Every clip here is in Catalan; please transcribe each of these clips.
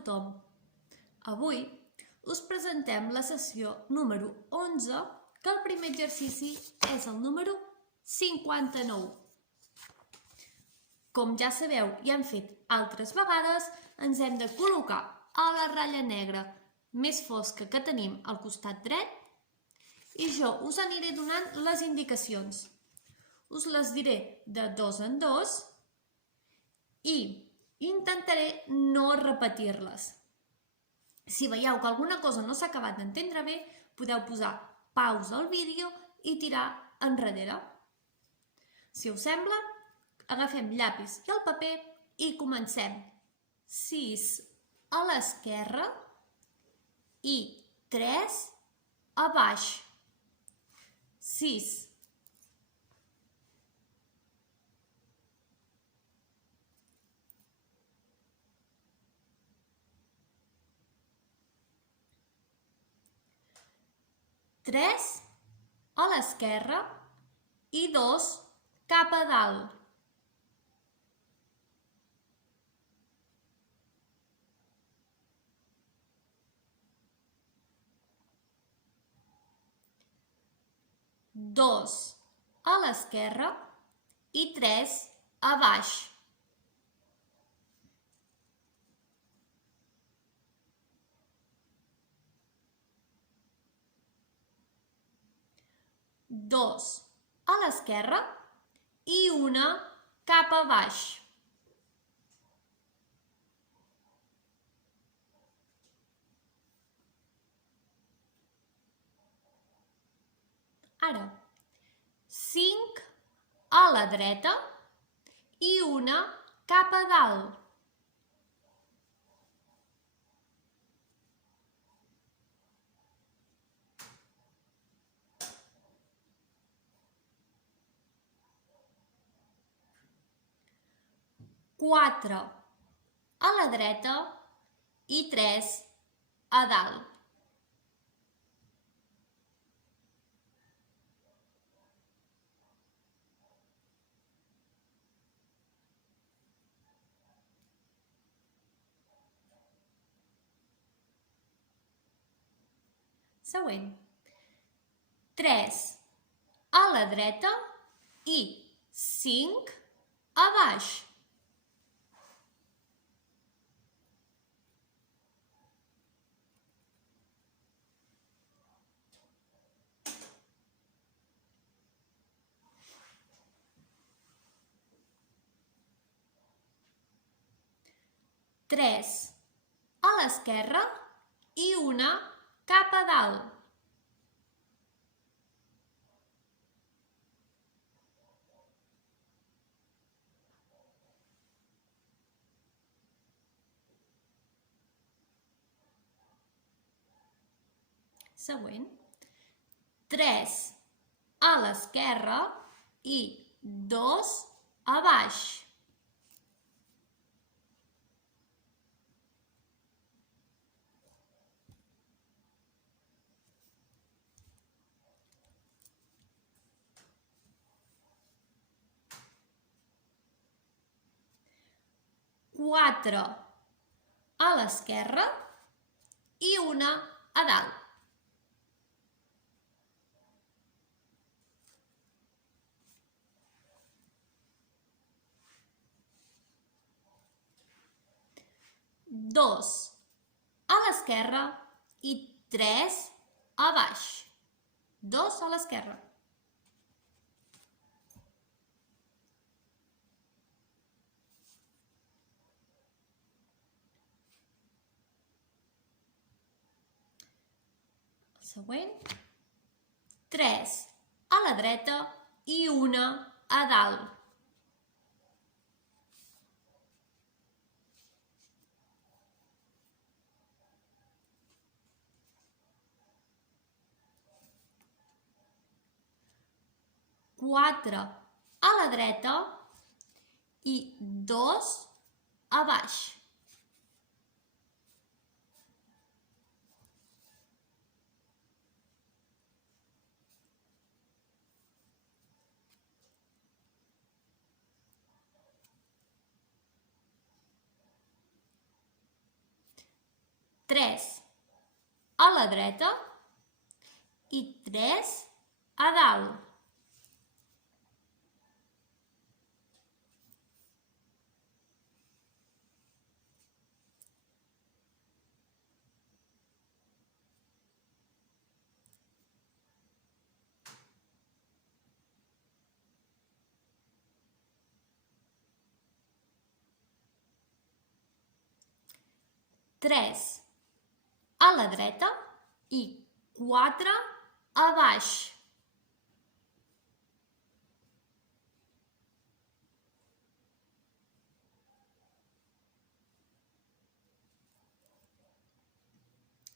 tothom. Avui us presentem la sessió número 11, que el primer exercici és el número 59. Com ja sabeu i hem fet altres vegades, ens hem de col·locar a la ratlla negra més fosca que tenim al costat dret i jo us aniré donant les indicacions. Us les diré de dos en dos i intentaré no repetir-les. Si veieu que alguna cosa no s'ha acabat d'entendre bé, podeu posar pausa al vídeo i tirar enrere. Si us sembla, agafem llapis i el paper i comencem. 6 a l'esquerra i 3 a baix. 6. Tres a l'esquerra i 2 cap a dalt. Dos a l'esquerra i 3 a baix. Dos a l'esquerra i una cap a baix. Ara, 5 a la dreta i una cap a dalt. Quatre a la dreta i 3 a dalt. Següent. 3 a la dreta i 5 a baix. Tres a l'esquerra i una cap a dalt. Següent. 3 a l'esquerra i 2 a baix. Quatre a l'esquerra i una a dalt. Dos a l'esquerra i 3 a baix. 2 a l'esquerra. Següent. 3 a la dreta i una a dalt. Quatre a la dreta i 2 a baix. 3 a la dreta i 3 a dalt. Tres a la dreta i 4 a baix.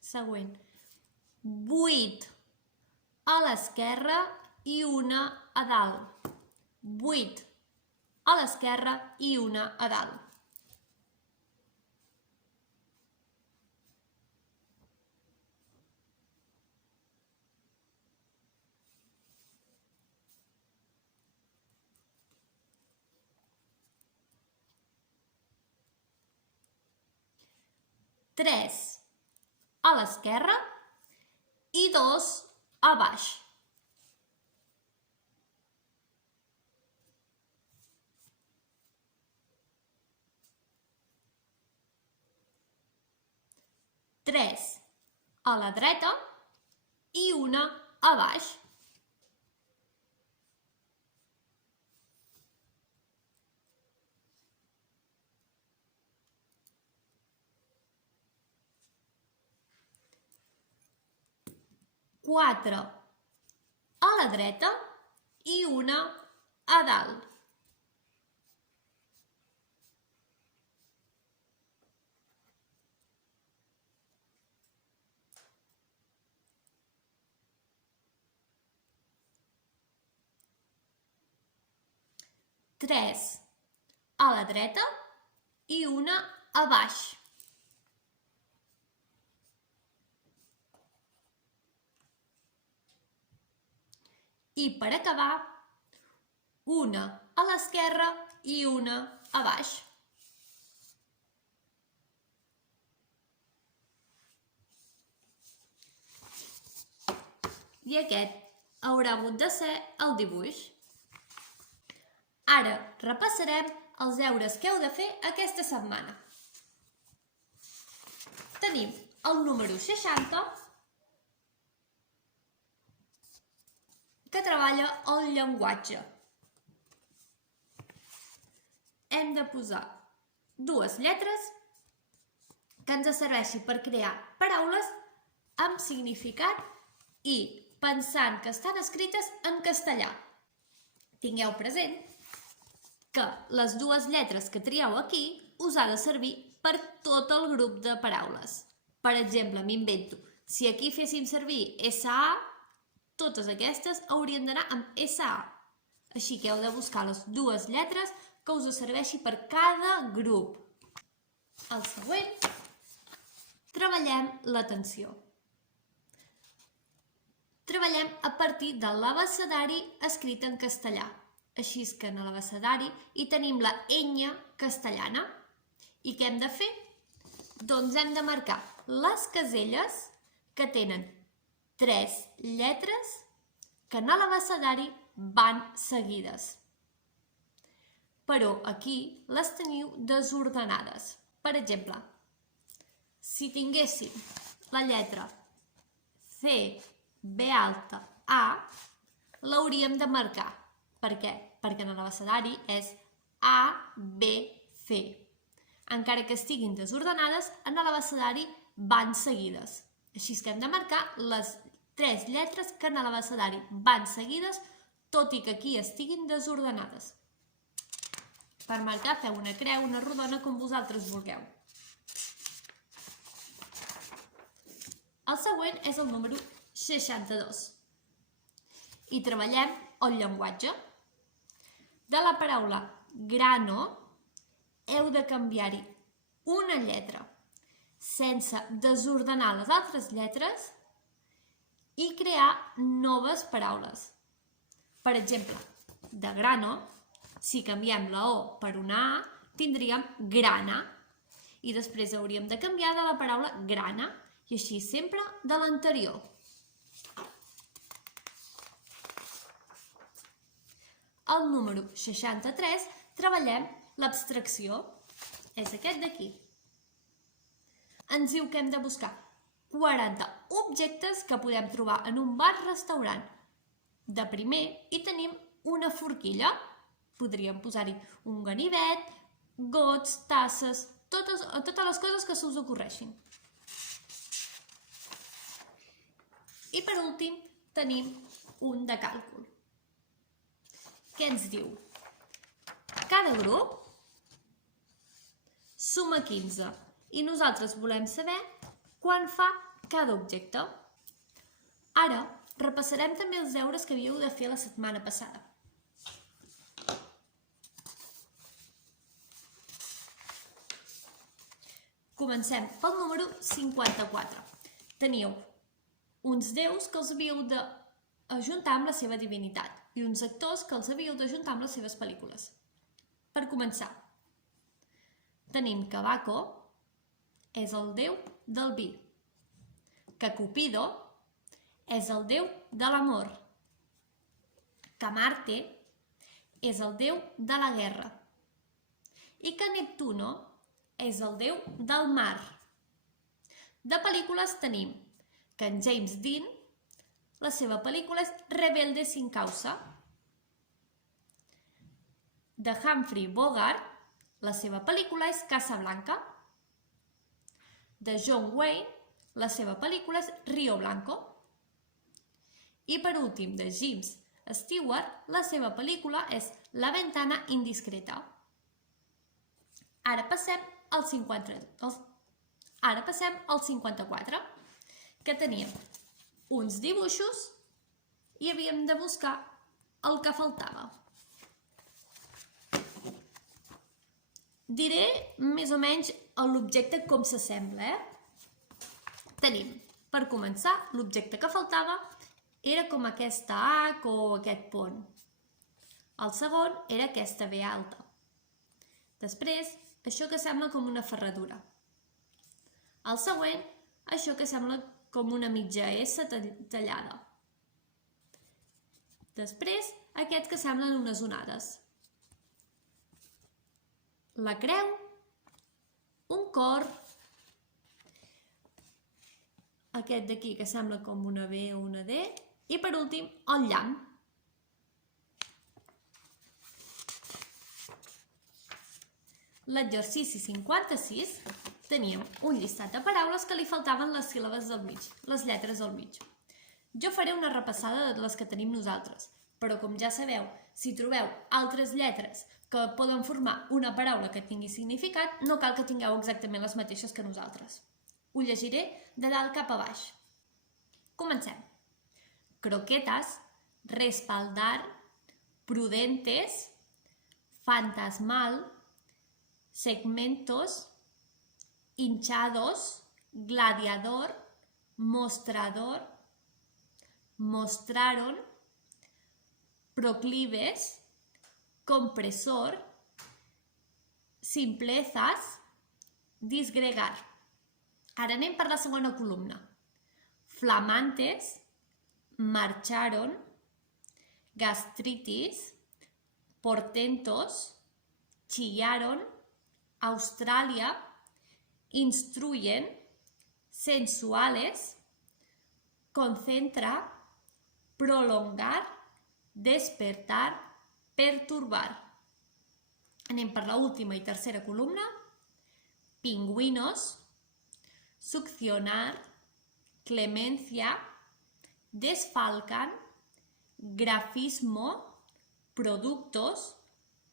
Següent. 8 a l'esquerra i una a dalt. 8 a l'esquerra i una a dalt. Tres a l'esquerra i 2 a baix. Tres a la dreta i una a baix. Quatre a la dreta i una a dalt. Tres a la dreta i una a baix. I per acabar, una a l'esquerra i una a baix. I aquest haurà hagut de ser el dibuix. Ara repassarem els deures que heu de fer aquesta setmana. Tenim el número 60, que treballa el llenguatge. Hem de posar dues lletres que ens serveixi per crear paraules amb significat i pensant que estan escrites en castellà. Tingueu present que les dues lletres que trieu aquí us ha de servir per tot el grup de paraules. Per exemple, m'invento, si aquí féssim servir SA, totes aquestes haurien d'anar amb SA. Així que heu de buscar les dues lletres que us serveixi per cada grup. El següent, treballem l'atenció. Treballem a partir de l'abecedari escrit en castellà. Així que en l'abecedari hi tenim la enya castellana. I què hem de fer? Doncs hem de marcar les caselles que tenen 3 lletres que en l'abecedari van seguides. Però aquí les teniu desordenades. Per exemple, si tinguéssim la lletra C, B alta, A, l'hauríem de marcar. Per què? Perquè en l'abecedari és A, B, C. Encara que estiguin desordenades, en l'abecedari van seguides. Així que hem de marcar les 3 lletres que en l'abecedari van seguides, tot i que aquí estiguin desordenades. Per marcar feu una creu, una rodona, com vosaltres vulgueu. El següent és el número 62. I treballem el llenguatge. De la paraula grano heu de canviar-hi una lletra sense desordenar les altres lletres i crear noves paraules. Per exemple, de grano, si canviem la O per una A, tindríem grana. I després hauríem de canviar de la paraula grana, i així sempre de l'anterior. Al número 63 treballem l'abstracció. És aquest d'aquí. Ens diu que hem de buscar 40 objectes que podem trobar en un bar-restaurant. De primer hi tenim una forquilla. Podríem posar-hi un ganivet, gots, tasses, totes les coses que se us ocorreixin. I per últim tenim un de càlcul. Què ens diu? Cada grup suma 15 i nosaltres volem saber quant fa cada objecte. Ara repassarem també els deures que havíeu de fer la setmana passada. Comencem pel número 54. Teníeu uns déus que els havíeu d'ajuntar amb la seva divinitat i uns actors que els havíeu d'ajuntar amb les seves pel·lícules. Per començar, tenim que Baco és el déu del vi, que Cupido és el déu de l'amor, que Marte és el déu de la guerra i que Neptuno és el déu del mar. De pel·lícules tenim que en James Dean, la seva pel·lícula és Rebelde sin causa. De Humphrey Bogart, la seva pel·lícula és Casablanca. De John Wayne, la seva pel·lícula és Rio Blanco. I per últim, de James Stewart, la seva pel·lícula és La ventana indiscreta. Ara passem al 54, que teníem uns dibuixos i havíem de buscar el que faltava. Diré més o menys l'objecte com s'assembla. Tenim, per començar, l'objecte que faltava era com aquesta H o aquest pont. El segon era aquesta V alta. Després, això que sembla com una ferradura. El següent, això que sembla com una mitja S tallada. Després, aquests que semblen unes onades. La creu, un cor, aquest d'aquí que sembla com una B o una D, i per últim, el llamp. L'exercici 56 teníem un llistat de paraules que li faltaven les síl·labes del mig, les lletres del mig. Jo faré una repassada de les que tenim nosaltres, però com ja sabeu, si trobeu altres lletres que poden formar una paraula que tingui significat, no cal que tingueu exactament les mateixes que nosaltres. Ho llegiré de dalt cap a baix. Comencem. Croquetas, respaldar, prudentes, fantasmal, segmentos, hinchados, gladiador, mostrador, mostraron, proclives, compresor, simplezas, disgregar. Ara anem per la segona columna. Flamantes, marcharon, gastritis, portentos, chillaron, Australia, instruyen, sensuales, concentra, prolongar, despertar, perturbar. Anem per la última i tercera columna. Pingüinos, succionar, clemencia, desfalcan, grafismo, productos,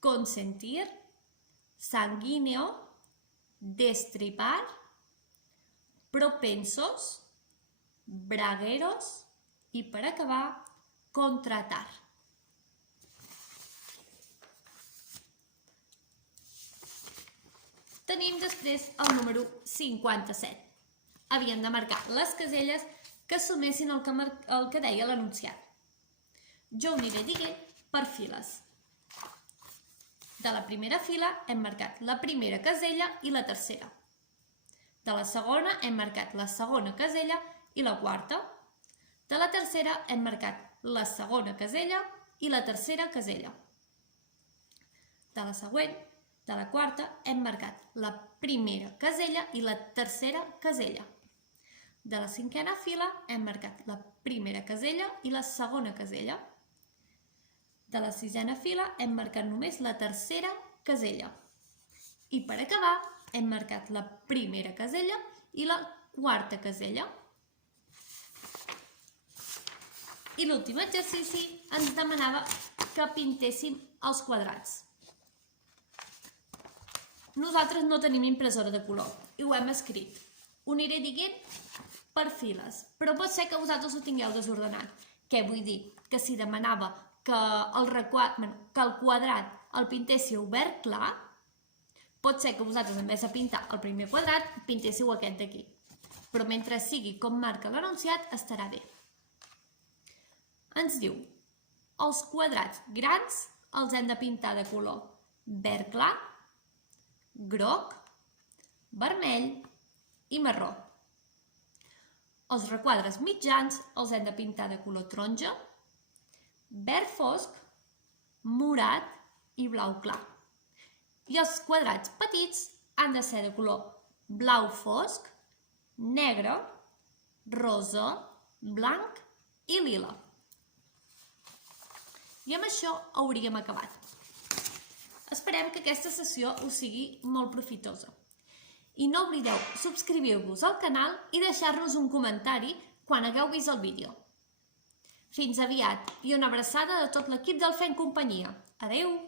consentir, sanguíneo, destripar, propensos, bragueros i, per acabar, contratar. Tenim després el número 57. Havíem de marcar les caselles que sumessin el que deia l'enunciat. Jo ho aniré dient per files. De la primera fila hem marcat la primera casella i la tercera. De la segona hem marcat la segona casella i la quarta. De la tercera hem marcat la segona casella i la tercera casella. De la següent, de la quarta, hem marcat la primera casella i la tercera casella. De la cinquena fila hem marcat la primera casella i la segona casella. De la sisena fila hem marcat només la tercera casella. I per acabar hem marcat la primera casella i la quarta casella. I l'últim exercici ens demanava que pintéssim els quadrats. Nosaltres no tenim impressora de color i ho hem escrit. Ho aniré dient per files, però pot ser que vosaltres ho tingueu desordenat. Què vull dir? Que si demanava que el quadrat el pintéssiu verd clar, pot ser que vosaltres, en vez de pintar el primer quadrat, pintéssiu aquest d'aquí. Però mentre sigui com marca l'enunciat, estarà bé. Ens diu, els quadrats grans els hem de pintar de color verd clar, groc, vermell i marró. Els requadres mitjans els hem de pintar de color taronja, verd fosc, morat i blau clar. I els quadrats petits han de ser de color blau fosc, negre, rosa, blanc i lila. I amb això hauríem acabat. Esperem que aquesta sessió us sigui molt profitosa. I no oblideu subscriure-vos al canal i deixar-nos un comentari quan hagueu vist el vídeo. Fins aviat i una abraçada de tot l'equip del Fent Companyia. Adeu!